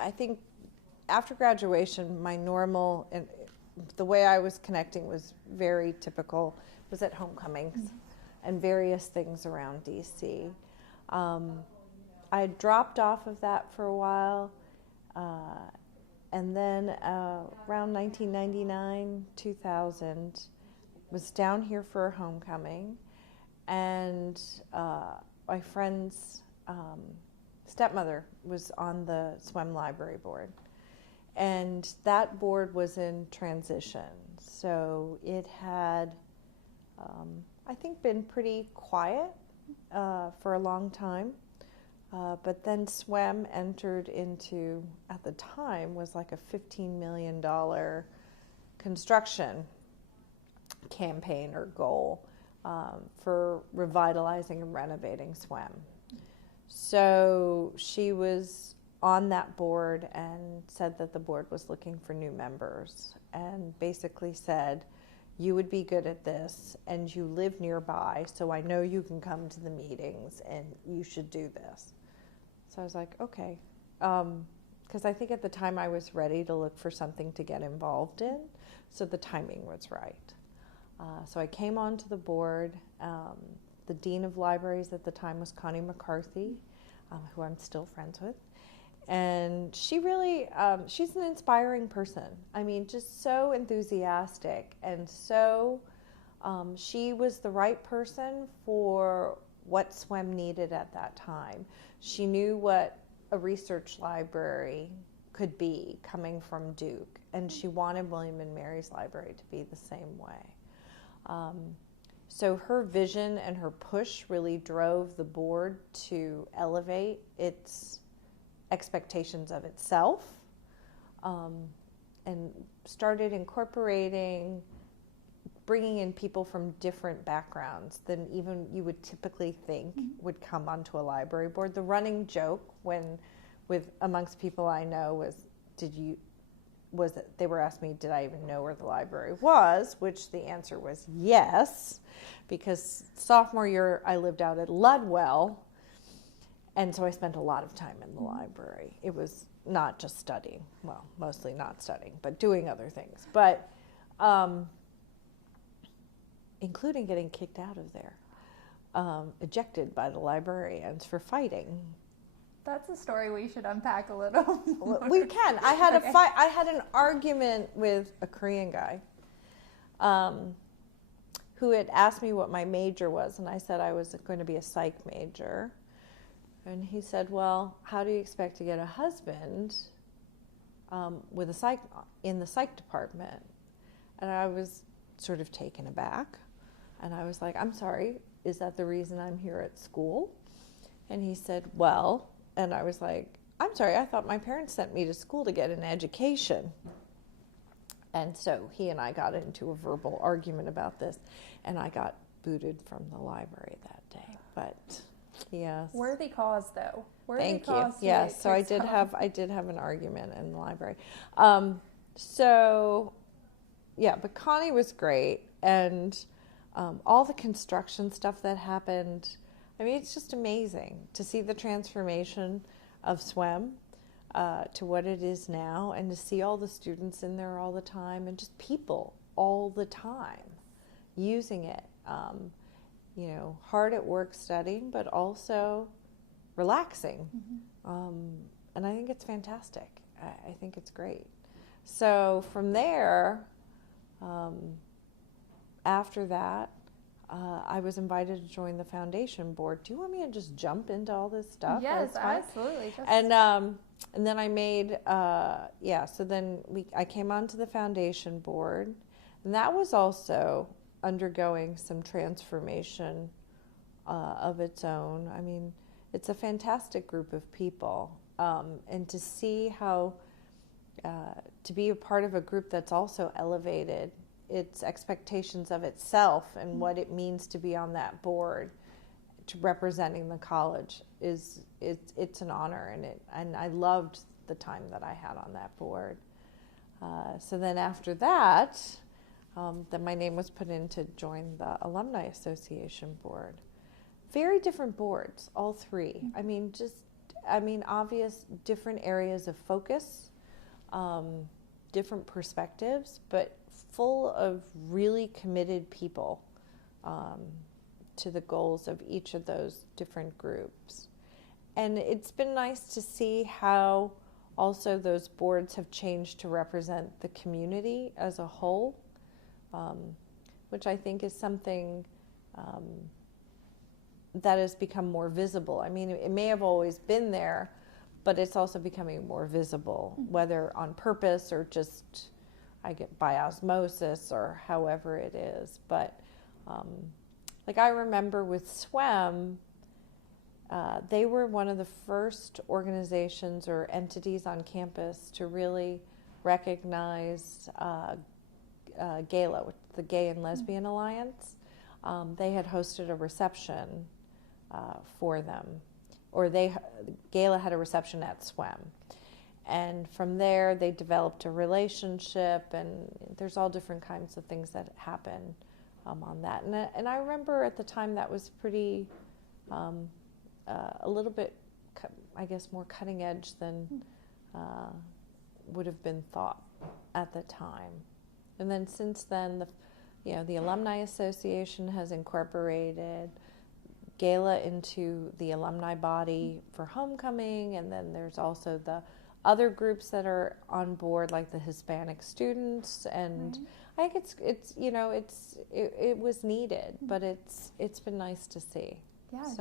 I think after graduation, my normal, and the way I was connecting was very typical, was at homecomings and various things around DC. I dropped off of that for a while, and then around 1999, 2000, was down here for a homecoming, and my friend's stepmother was on the SWEM library board, and that board was in transition. So it had, I think, been pretty quiet for a long time. But then SWEM entered into, at the time, was like a $15 million construction campaign or goal for revitalizing and renovating SWEM. So she was on that board and said that the board was looking for new members, and basically said, you would be good at this and you live nearby, so I know you can come to the meetings and you should do this. So I was like, okay. Because I think at the time I was ready to look for something to get involved in, so the timing was right. So I came onto the board. The Dean of Libraries at the time was Connie McCarthy, who I'm still friends with. And she really, she's an inspiring person. I mean, just so enthusiastic, and so she was the right person for what SWEM needed at that time. She knew what a research library could be coming from Duke, and she wanted William and Mary's Library to be the same way. So her vision and her push really drove the board to elevate its expectations of itself, and started incorporating, bringing in people from different backgrounds than even you would typically think would come onto a library board. The running joke amongst people I know was that they were asking me, did I even know where the library was, which the answer was yes, because sophomore year I lived out at Ludwell, and so I spent a lot of time in the library. It was not just studying, well, mostly not studying, but doing other things, but including getting kicked out of there, ejected by the librarians for fighting. That's a story we should unpack a little more. We can. I had a fight. I had an argument with a Korean guy who had asked me what my major was, and I said I was going to be a psych major. And he said, well, how do you expect to get a husband with a psych in the psych department? And I was sort of taken aback. And I was like, I'm sorry, is that the reason I'm here at school? And he said, well, and I was like, I'm sorry, I thought my parents sent me to school to get an education. And so he and I got into a verbal argument about this, and I got booted from the library that day. But yes. Worthy cause, though. Thank you. Yes, so I did have an argument in the library. So yeah, but Connie was great, and all the construction stuff that happened, I mean, it's just amazing to see the transformation of SWEM to what it is now, and to see all the students in there all the time, and just people all the time using it. You know, hard at work studying, but also relaxing. And I think it's fantastic. I think it's great. So from there, after that, I was invited to join the foundation board. Do you want me to just jump into all this stuff? Yes, absolutely. And then I made, so then I came onto the foundation board, and that was also undergoing some transformation of its own. I mean, it's a fantastic group of people, and to see how, to be a part of a group that's also elevated its expectations of itself and what it means to be on that board, to representing the college, it's an honor, and I loved the time that I had on that board. So then after that, then my name was put in to join the Alumni Association board. Very different boards, all three. I mean, just I mean, obvious different areas of focus, different perspectives, but full of really committed people to the goals of each of those different groups. And it's been nice to see how also those boards have changed to represent the community as a whole, which I think is something that has become more visible. I mean, it may have always been there, but it's also becoming more visible, whether on purpose or just by osmosis or however it is. But like I remember with SWEM, they were one of the first organizations or entities on campus to really recognize GALA, the Gay and Lesbian Alliance. They had hosted a reception for them, or GALA had a reception at SWEM. And from there, they developed a relationship, and there's all different kinds of things that happen on that. And I remember at the time that was pretty, a little bit, I guess, more cutting edge than would have been thought at the time. And then since then, the Alumni Association has incorporated GALA into the alumni body for homecoming, and then there's also the other groups that are on board, like the Hispanic students, and I think it was needed, but it's been nice to see. Yeah. So.